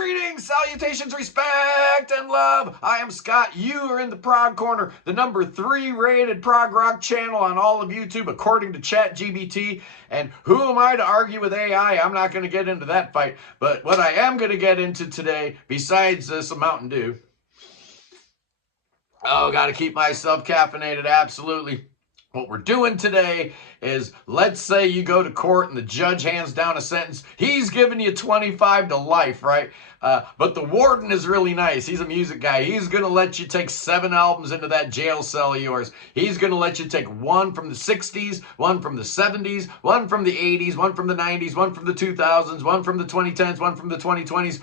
Greetings, salutations, respect, and love. I am Scott. You are in the Prog Corner, the number 3 rated prog rock channel on all of YouTube, according to ChatGPT. And who am I to argue with AI? I'm not going to get into that fight. But what I am going to get into today, besides some Mountain Dew, got to keep myself caffeinated, absolutely. What we're doing today is, let's say you go to court and the judge hands down a sentence. He's giving you 25 to life, right? But the warden is really nice. He's a music guy. He's going to let you take 7 albums into that jail cell of yours. He's going to let you take one from the 60s, one from the 70s, one from the 80s, one from the 90s, one from the 2000s, one from the 2010s, one from the 2020s.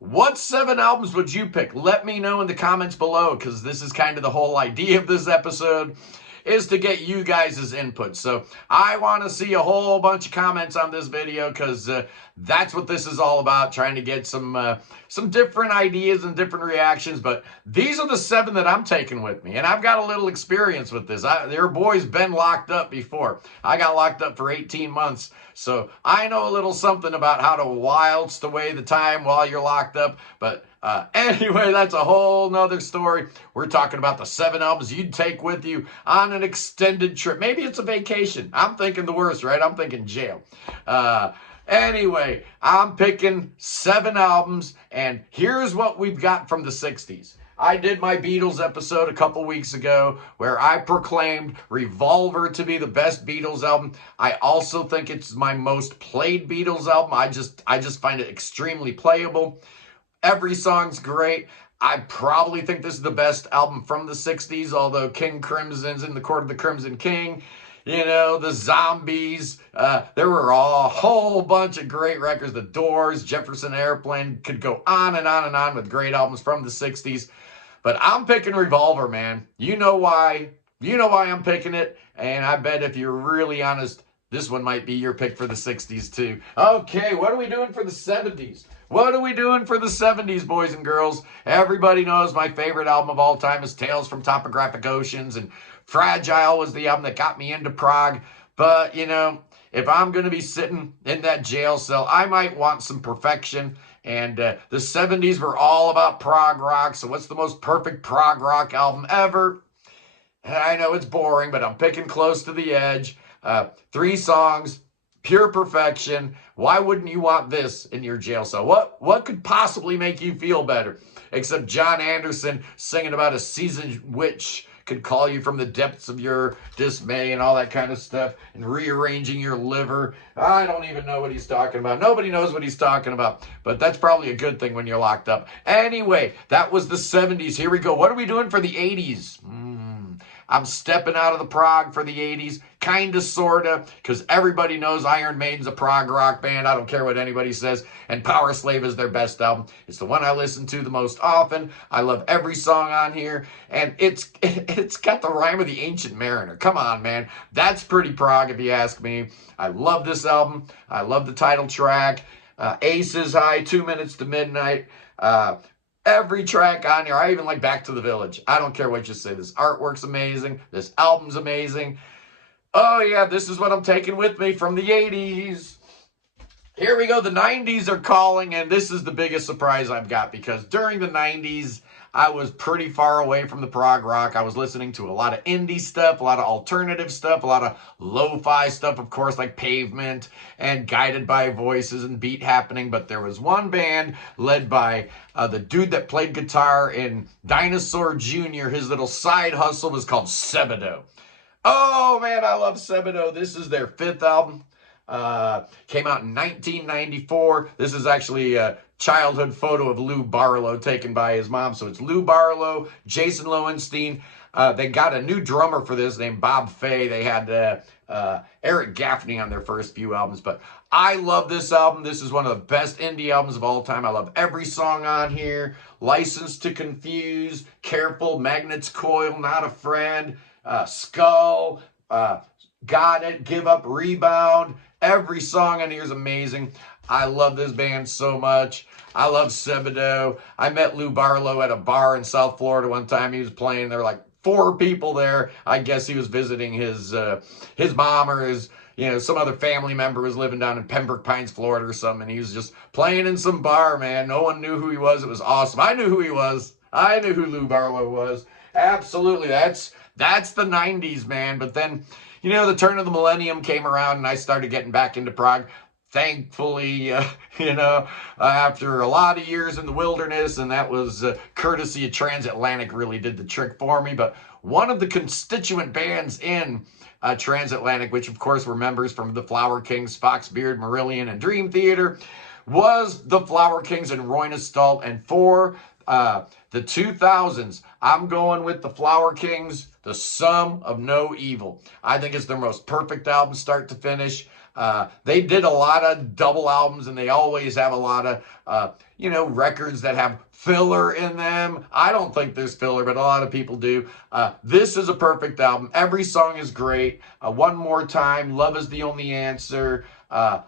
What 7 albums would you pick? Let me know in the comments below, because this is kind of the whole idea of this episode, is to get you guys' input. So I want to see a whole bunch of comments on this video, because that's what this is all about, trying to get some different ideas and different reactions. But these are the 7 that I'm taking with me, and I've got a little experience with this. Their boy's been locked up before. I got locked up for 18 months, so I know a little something about how to whilst away the time while you're locked up. But anyway, that's a whole nother story. We're talking about the 7 albums you'd take with you on an extended trip. Maybe it's a vacation. I'm thinking the worst, right? I'm thinking jail. Anyway, I'm picking 7 albums, and here's what we've got from the 60s. I did my Beatles episode a couple weeks ago where I proclaimed Revolver to be the best Beatles album. I also think it's my most played Beatles album. I just find it extremely playable. Every song's great. I probably think this is the best album from the 60s, although King Crimson's in the Court of the Crimson King. You know, the Zombies. There were a whole bunch of great records. The Doors, Jefferson Airplane. Could go on and on and on with great albums from the 60s. But I'm picking Revolver, man. You know why. You know why I'm picking it. And I bet if you're really honest, this one might be your pick for the 60s too. Okay, what are we doing for the 70s? What are we doing for the 70s, boys and girls? Everybody knows my favorite album of all time is Tales from Topographic Oceans, and Fragile was the album that got me into prog. But, you know, if I'm going to be sitting in that jail cell, I might want some perfection. And the 70s were all about prog rock, so what's the most perfect prog rock album ever? I know it's boring, but I'm picking Close to the Edge. 3 songs, pure perfection. Why wouldn't you want this in your jail cell? What could possibly make you feel better? Except John Anderson singing about a seasoned witch could call you from the depths of your dismay and all that kind of stuff, and rearranging your liver. I don't even know what he's talking about. Nobody knows what he's talking about, but that's probably a good thing when you're locked up. Anyway, that was the 70s. Here we go. What are we doing for the 80s? I'm stepping out of the prog for the 80s, kind of, sort of, because everybody knows Iron Maiden's a prog rock band. I don't care what anybody says. And Power Slave is their best album. It's the one I listen to the most often. I love every song on here. And it's got the rhyme of the Ancient Mariner. Come on, man. That's pretty prog if you ask me. I love this album. I love the title track. Aces High, 2 Minutes to Midnight. Every track on here. I even like Back to the Village. I don't care what you say. This artwork's amazing. This album's amazing. Oh, yeah, this is what I'm taking with me from the 80s. Here we go. The 90s are calling, and this is the biggest surprise I've got, because during the 90s, I was pretty far away from the prog rock. I was listening to a lot of indie stuff, a lot of alternative stuff, a lot of lo-fi stuff, of course, like Pavement and Guided by Voices and Beat Happening. But there was one band led by the dude that played guitar in Dinosaur Jr. His little side hustle was called Sebadoh. Oh, man, I love Sebadoh. This is their 5th album. Came out in 1994. This is actually a childhood photo of Lou Barlow taken by his mom. So it's Lou Barlow, Jason Lowenstein. They got a new drummer for this named Bob Fay. They had Eric Gaffney on their first few albums. But I love this album. This is one of the best indie albums of all time. I love every song on here. License to Confuse, Careful, Magnets Coil, Not a Friend, Skull, Got It, Give Up, Rebound. Every song on here is amazing. I love this band so much. I love Sebadoh. I met Lou Barlow at a bar in South Florida one time. He was playing. There were like 4 people there. I guess he was visiting his mom or his some other family member was living down in Pembroke Pines, Florida or something, and he was just playing in some bar, man. No one knew who he was. It was awesome. I knew who he was. I knew who Lou Barlow was. Absolutely. That's the 90s, man. But then, the turn of the millennium came around and I started getting back into prog. Thankfully, after a lot of years in the wilderness, and that was courtesy of Transatlantic really did the trick for me. But one of the constituent bands in Transatlantic, which of course were members from the Flower Kings, Foxbeard, Marillion, and Dream Theater, was the Flower Kings and Roy Nastalt. And for the 2000s, I'm going with the Flower Kings, The Sum of No Evil. I think it's their most perfect album, start to finish. They did a lot of double albums, and they always have a lot of, records that have filler in them. I don't think there's filler, but a lot of people do. This is a perfect album. Every song is great. One More Time, Love Is the Only Answer,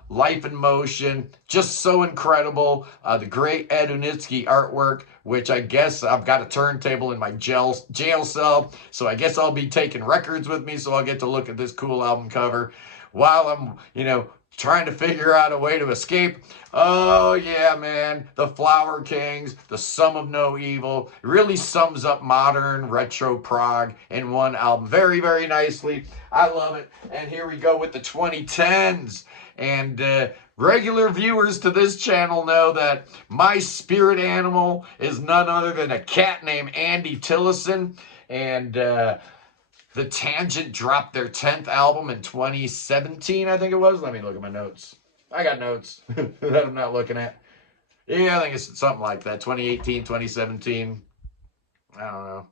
Life in Motion, just so incredible. The great Ed Unitsky artwork, which I guess I've got a turntable in my jail cell, so I guess I'll be taking records with me, so I'll get to look at this cool album cover while I'm, trying to figure out a way to escape. Oh, yeah, man. The Flower Kings, The Sum of No Evil, really sums up modern retro prog in one album very, very nicely. I love it. And here we go with the 2010s. And regular viewers to this channel know that my spirit animal is none other than a cat named Andy Tillison. And The Tangent dropped their 10th album in 2017, I think it was. Let me look at my notes. I got notes that I'm not looking at. Yeah, I think it's something like that. 2018, 2017. I don't know.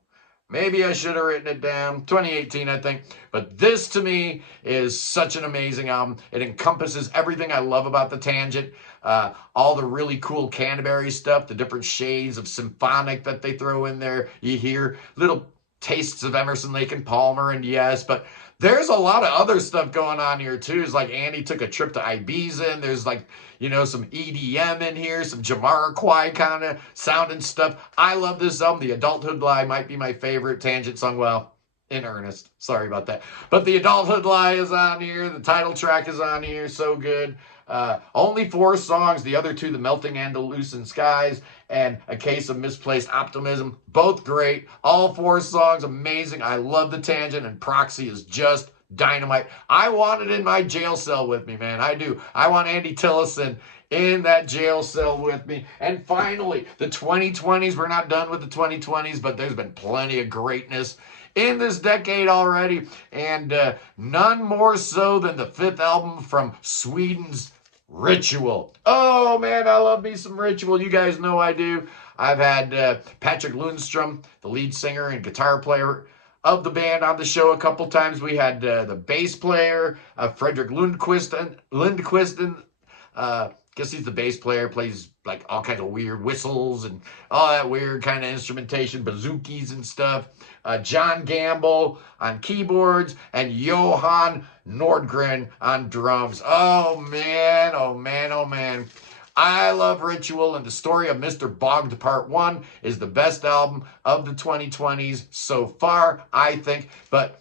Maybe I should have written it down. 2018, I think. But this, to me, is such an amazing album. It encompasses everything I love about The Tangent. All the really cool Canterbury stuff, the different shades of symphonic that they throw in there. You hear little tastes of Emerson, Lake and Palmer, and yes, but there's a lot of other stuff going on here too. It's like Andy took a trip to Ibiza, and there's like, some EDM in here, some Jamiroquai kind of sounding stuff. I love this album. The Adulthood Lie might be my favorite Tangent song. Well, in earnest. Sorry about that. But The Adulthood Lie is on here. The title track is on here. So good. Only 4 songs. The other 2, The Melting Andalusian Skies and A Case of Misplaced Optimism. Both great. All 4 songs amazing. I love The Tangent, and Proxy is just dynamite. I want it in my jail cell with me, man. I do. I want Andy Tillison in that jail cell with me. And finally, the 2020s. We're not done with the 2020s, but there's been plenty of greatness in this decade already, and none more so than the 5th album from Sweden's Ritual. Oh, man, I love me some Ritual. You guys know I do. I've had Patrick Lundstrom, the lead singer and guitar player of the band, on the show a couple times. We had the bass player, Frederick Lundquist, guess he's the bass player, plays like all kinds of weird whistles and all that weird kind of instrumentation, bazookies and stuff. John Gamble on keyboards, and Johan Nordgren on drums. Oh, man, oh, man, oh, man. I love Ritual, and The Story of Mr. Bogged Part 1 is the best album of the 2020s so far, I think. But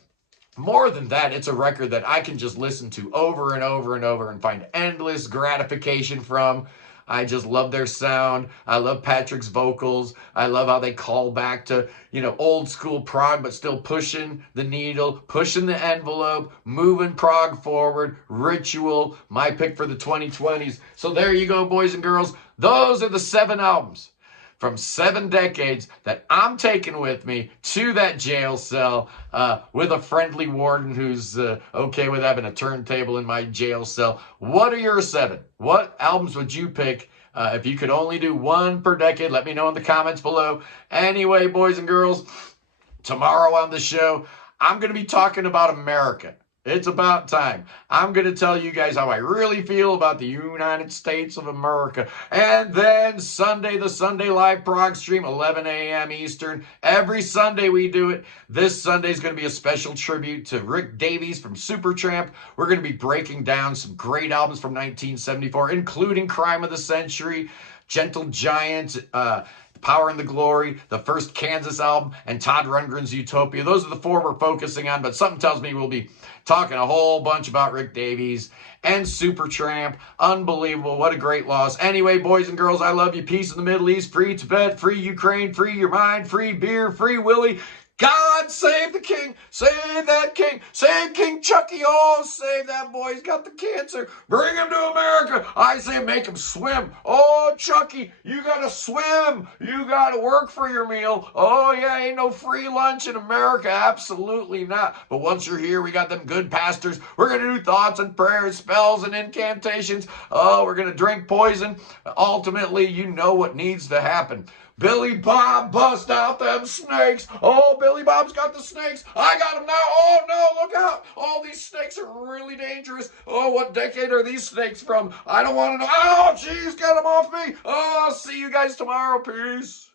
more than that, it's a record that I can just listen to over and over and over and find endless gratification from. I just love their sound. I love Patrick's vocals. I love how they call back to, old school prog, but still pushing the needle, pushing the envelope, moving prog forward. Ritual, my pick for the 2020s. So there you go, boys and girls. Those are the 7 albums from 7 decades that I'm taking with me to that jail cell with a friendly warden who's okay with having a turntable in my jail cell. What are your 7? What albums would you pick if you could only do 1 per decade? Let me know in the comments below. Anyway, boys and girls, tomorrow on the show, I'm going to be talking about America. It's about time. I'm going to tell you guys how I really feel about the United States of America. And then Sunday, the Sunday Live Prog Stream, 11 a.m. Eastern. Every Sunday we do it. This Sunday is going to be a special tribute to Rick Davies from Supertramp. We're going to be breaking down some great albums from 1974, including Crime of the Century, Gentle Giant, Power and the Glory, the first Kansas album, and Todd Rundgren's Utopia. Those are the four we're focusing on, but something tells me we'll be talking a whole bunch about Rick Davies and Supertramp. Unbelievable. What a great loss. Anyway, boys and girls, I love you. Peace in the Middle East. Free Tibet. Free Ukraine. Free your mind. Free beer. Free Willie. God save the king. Save that king. Save King Chucky. Oh, save that boy. He's got the cancer. Bring him to America. I say make him swim. Oh, Chucky, you got to swim. You got to work for your meal. Oh, yeah, ain't no free lunch in America. Absolutely not. But once you're here, we got them good pastors. We're going to do thoughts and prayers, spells and incantations. Oh, we're going to drink poison. Ultimately, you know what needs to happen. Billy Bob, bust out them snakes. Oh, Billy Bob's got the snakes. I got them now. Oh, no, look out. All these snakes are really dangerous. Oh, what decade are these snakes from? I don't want to know. Oh, jeez, get them off me. Oh, I'll see you guys tomorrow. Peace.